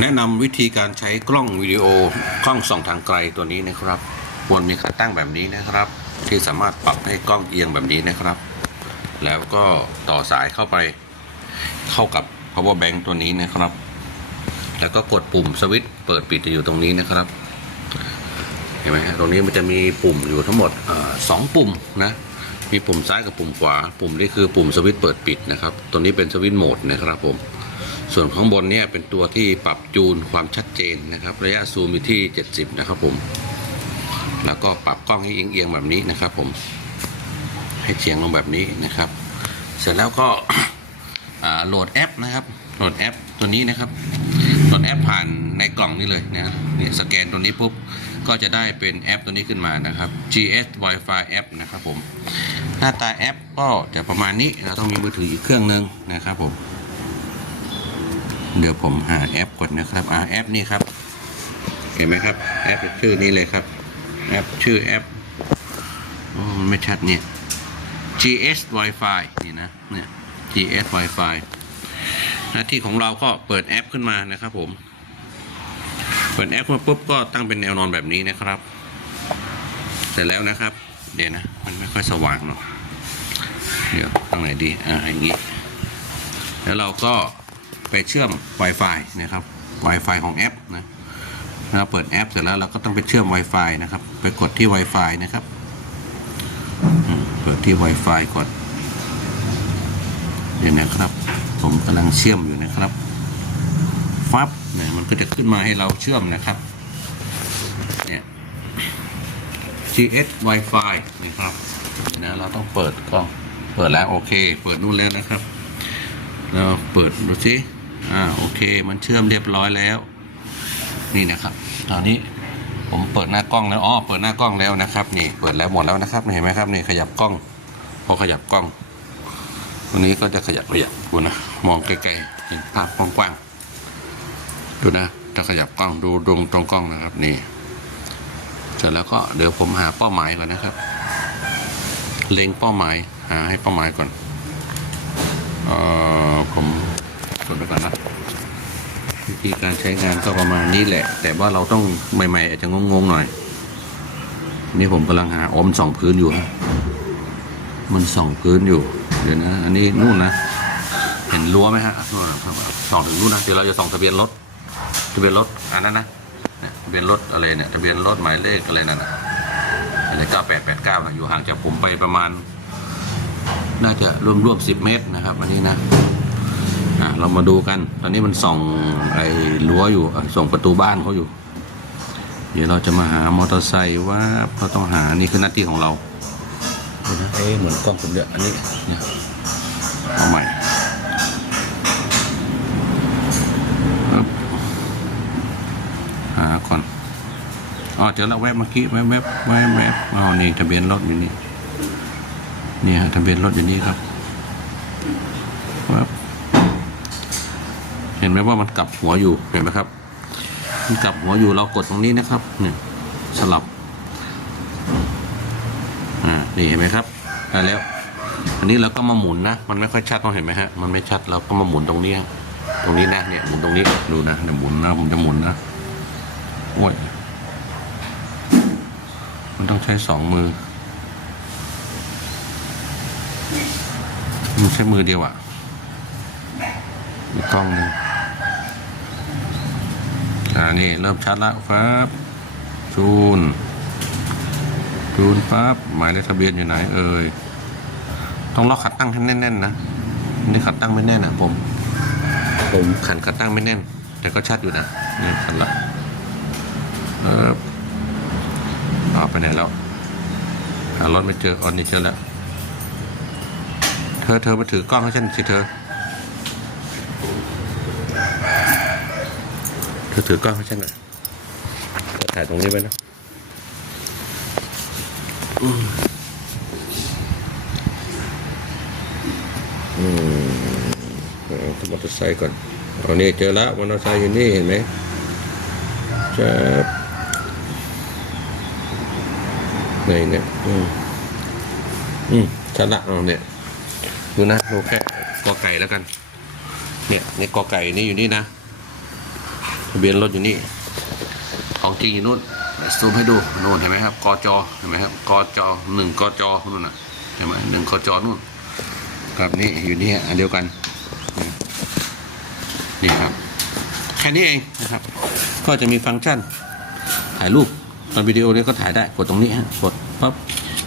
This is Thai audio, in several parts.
แนะนำวิธีการใช้กล้องวิดีโอกล้องส่องทางไกลตัวนี้นะครับ ควรมีขาตั้งแบบนี้นะครับ ที่สามารถปรับให้กล้องเอียงแบบนี้นะครับ แล้วก็ต่อสายเข้าไปเข้ากับ power bank ตัวนี้นะครับ แล้วก็กดปุ่มสวิตช์เปิดปิดจะอยู่ตรงนี้นะครับเห็นไหมฮะตรงนี้มันจะมีปุ่มอยู่ทั้งหมดอสองปุ่มนะมีปุ่มซ้ายกับปุ่มขวา ปุ่มนี้คือปุ่มสวิตช์เปิดปิดนะครับ ตัวนี้เป็นสวิตช์โหมดนะครับผม ส่วนข้างบนเนี่ยเป็นตัวที่ปรับจูนความชัดเจนนะครับ ระยะซูมอยู่ที่ 70 นะครับผม แล้วก็ปรับกล้องให้เอียงๆแบบนี้นะครับ ผม ให้เฉียงลงแบบนี้นะครับ เสร็จแล้วก็โหลดแอปนะครับโหลดแอปตัวนี้นะครับโหลดแอปผ่านในกล่องนี้เลยนะเนี่ยสแกนตัวนี้ปุ๊บก็จะได้เป็นแอปตัวนี้ขึ้นมานะครับ GS Wi-Fi App นะครับผม หน้าตาแอปก็จะประมาณนี้เราต้องมีมือถืออีกเครื่องหนึ่งนะครับผม เดี๋ยวผมหาแอปก่อนนะครับอ่าแอปนี่ครับ เห็นไหมครับ แอปชื่อนี้เลยครับ แอปชื่อแอปโอ้มันไม่ชัดเนี่ย GS Wi-Fi นี่นะเนี่ย GS Wi-Fi หน้าที่ของเราก็เปิดแอปขึ้นมานะครับผม เปิดแอปมาปุ๊บก็ตั้งเป็นแนวนอนแบบนี้นะครับ เสร็จแล้วนะครับ เดี๋ยวนะ มันไม่ค่อยสว่างเนาะเดี๋ยวตั้งไหนดี อ่าอย่างนี้ แล้วเราก็ ไปเชื่อม Wi-Fi นะครับ Wi-Fi ของแอปนะเราเปิดแอปเสร็จแล้วเราก็ต้องไปเชื่อม Wi-Fi นะครับ ไปกดที่ Wi-Fi นะครับ เปิดที่ Wi-Fi ก่อนเดี๋ยวนะครับ ผมกำลังเชื่อมอยู่นะครับฟับเนี่ยมันก็จะขึ้นมาให้เราเชื่อมนะครับ เนี่ย GS Wi-Fi นี่ครับนะเราต้องเปิดกล้อง เปิดแล้วโอเค เปิดนู่นแล้วนะครับ เราเปิดดูสิ อ่าโอเค มันเชื่อมเรียบร้อยแล้ว นี่นะครับ ตอนนี้ผมเปิดหน้ากล้องแล้วอ๋อเปิดหน้ากล้องแล้วนะครับ นี่เปิดแล้วหมดแล้วนะครับเห็นไหมครับนี่ขยับกล้อง พอขยับกล้องตัวนี้ก็จะขยับขยับดูนะมองไกลๆเห็นภาพกว้างๆดูนะถ้าขยับกล้องดูดวงตรงกล้องนะครับ นี่เสร็จแล้วก็เดี๋ยวผมหาเป้าหมายก่อนนะครับ เล็งเป้าหมายหาให้เป้าหมายก่อนเอ่อผม กดไปก่อนนะวิธีการใช้งานก็ประมาณนี้แหละ แต่ว่าเราต้องใหม่ ๆ อาจจะงงๆหน่อย นี่ผมกำลังหาอมนส่องพื้นอยู่ฮะมันส่องพื้นอยู่ เดี๋ยวนะ อันนี้นู่นนะ เห็นรั้วไหมฮะนู่นส่องถึงนู่นนะเดี๋ยวเราจะส่องทะเบียนรถทะเบียนรถอันนั้นนะทะเบียนรถอะไรเนี่ยทะเบียนรถหมายเลขอะไรนั่นนะอะไรเก้าแปดแปดเก้านะอยู่ห่างจากผมไปประมาณ น่าจะรวมรวมสิบเมตรนะครับ อันนี้นะ อะเรามาดูกัน ตอนนี้มันส่องไอ้รั้วอยู่ส่องประตูบ้านเขาอยู่ เดี๋ยวเราจะมาหามอเตอร์ไซค์ว่าเราต้องหานี่คือหน้าที่ของเราเดี๋ยเอ๊ะเหมือนกล้องผมเดี๋ยอันนี้เนี่ยเอาใหม่หาก่อนอ๋อเจอแล้วแวบเมื่อกี้แวบแวบแวบแวบอ๋อนี่ทะเบียนรถอยู่นี่นี่ฮะทะเบียนรถอยู่นี่ครับครับ เห็นไหมว่ามันกลับหัวอยู่เห็นไหมครับ มันกลับหัวอยู่เรากดตรงนี้นะครับเนี่ยสลับอ่านี่เห็นไหมครับได้แล้ว อันนี้เราก็มาหมุนนะ มันไม่ค่อยชัดต้องเห็นไหมฮะมันไม่ชัดเราก็มาหมุนตรงนี้ ตรงนี้นะเนี่ยหมุนตรงนี้ดูนะเดี๋ยวหมุนนะผมจะหมุนนะโอ้ยมันต้องใช้สองมือมันใช้มือเดียวอะ่ะมีกล้องนึง อ่านี่เริ่มชัดแล้วครับจูนจูนปั๊บหมายเลขทะเบียนอยู่ไหนเอ่ยต้องล็อกขัดตั้งให้แน่นๆนะนี่ขัดตั้งไม่แน่นนะผมผมขันขัดตั้งไม่แน่น แต่ก็ชัดอยู่นะนี่ขันละเออเอาไปไหนแล้วหารถไม่เจออ๋อนี่เจอแล้ว เธอเธอมาถือกล้องให้ฉันสิเธอ เธอถือกล้องให้ฉันหน่อยถ่ายตรงนี้ไว้นะอืมอืมเอามอเตอร์ไซค์ก่อนเอานี่เจอแล้วมอเตอร์ไซค์อยู่นี่เห็นไหมจะไหนเนี่ย อืม อืมชัดละเอาเนี่ย ดูนะ ดูแค่กอไก่แล้วกัน เนี่ย ในกอไก่นี่อยู่นี่นะ ทะเบียนรถอยู่นี่ ของจริงอยู่นู่นซูมให้ดูนู่นเห็นไหมครับกจเห็นไหมครับกจหนึ่งกจนู่นน่ะเห็นไหมหนึ่งกจนู่นครับนี่อยู่นี่อันเดียวกันนี่ครับแค่นี้เองนะครับ ก็จะมีฟังก์ชันถ่ายรูปตอนวิดีโอเนี่ยก็ถ่ายได้กดตรงนี้ฮะกดปั๊บ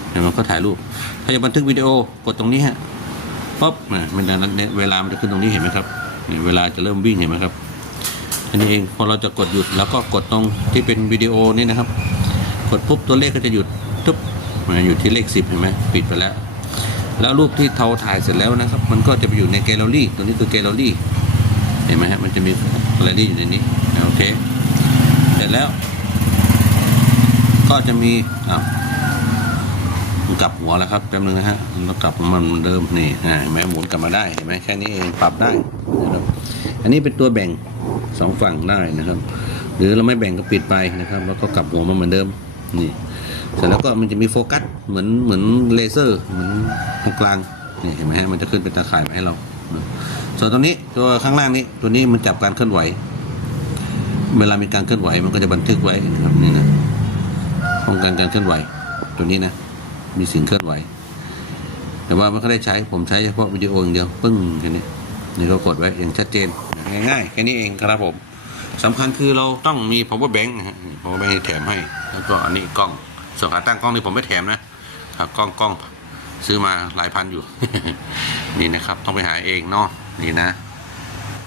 เห็นมันก็ถ่ายรูป ถ้าจะบันทึกวิดีโอกดตรงนี้ฮะปั๊บเนี่ยเนี่ยเวลามันจะขึ้นตรงนี้เห็นไหมครับนี่เวลาจะเริ่มวิ่งเห็นไหมครับ อันนี้เองพอเราจะกดหยุดแล้วก็กดตรงที่เป็นวิดีโอนี่นะครับ กดปุ๊บตัวเลขก็จะหยุดทุบมาอยู่ที่เลขสิบเห็นไหมปิดไปแล้ว แล้วรูปที่เทาถ่ายเสร็จแล้วนะครับ มันก็จะไปอยู่ในแกลเลอรี่ ตัวนี้คือแกลเลอรี่เห็นไหมฮะมันจะมีแกลเลอรี่อยู่ในนี้โอเคเสร็จแล้ว ก็จะมีอ้าวกลับหัวแล้วครับแป๊บนึงนะฮะแล้วกลับมันเดิมนี่เห็นไหมหมุนกลับมาได้เห็นไหมแค่นี้เองปรับได้นะครับ อันนี้เป็นตัวแบ่งสองฝั่งได้นะครับ หรือเราไม่แบ่งก็ปิดไปนะครับ แล้วก็กลับหัวมาเหมือนเดิมนี่เสร็จแล้วก็มันจะมีโฟกัสเหมือนเหมือนเลเซอร์เหมือนตรงกลางนี่เห็นไหมฮะมันจะขึ้นเป็นตาข่ายมาให้เรา ส่วนตัวนี้ตัวข้างล่างนี้ตัวนี้มันจับการเคลื่อนไหว เวลามีการเคลื่อนไหวมันก็จะบันทึกไว้นะครับนี่นะป้องกันการเคลื่อนไหว ตัวนี้นะมีสิ่งเคลื่อนไหว แต่ว่าไม่ค่อยได้ใช้ผมใช้เฉพาะวิดีโออย่างเดียวปึ้งแค่นี้นี่ก็กดไว้อย่างชัดเจน ง่ายๆแค่นี้เองครับผมสำคัญคือเราต้องมี power bank นะฮะ power bank แถมให้ แล้วก็อันนี้กล้องส่วนขาตั้งกล้องนี่ผมไม่แถมนะครับกล้องกล้องซื้อมาหลายพันอยู่ นี่นะครับ ต้องไปหาเองเนาะนี่นะ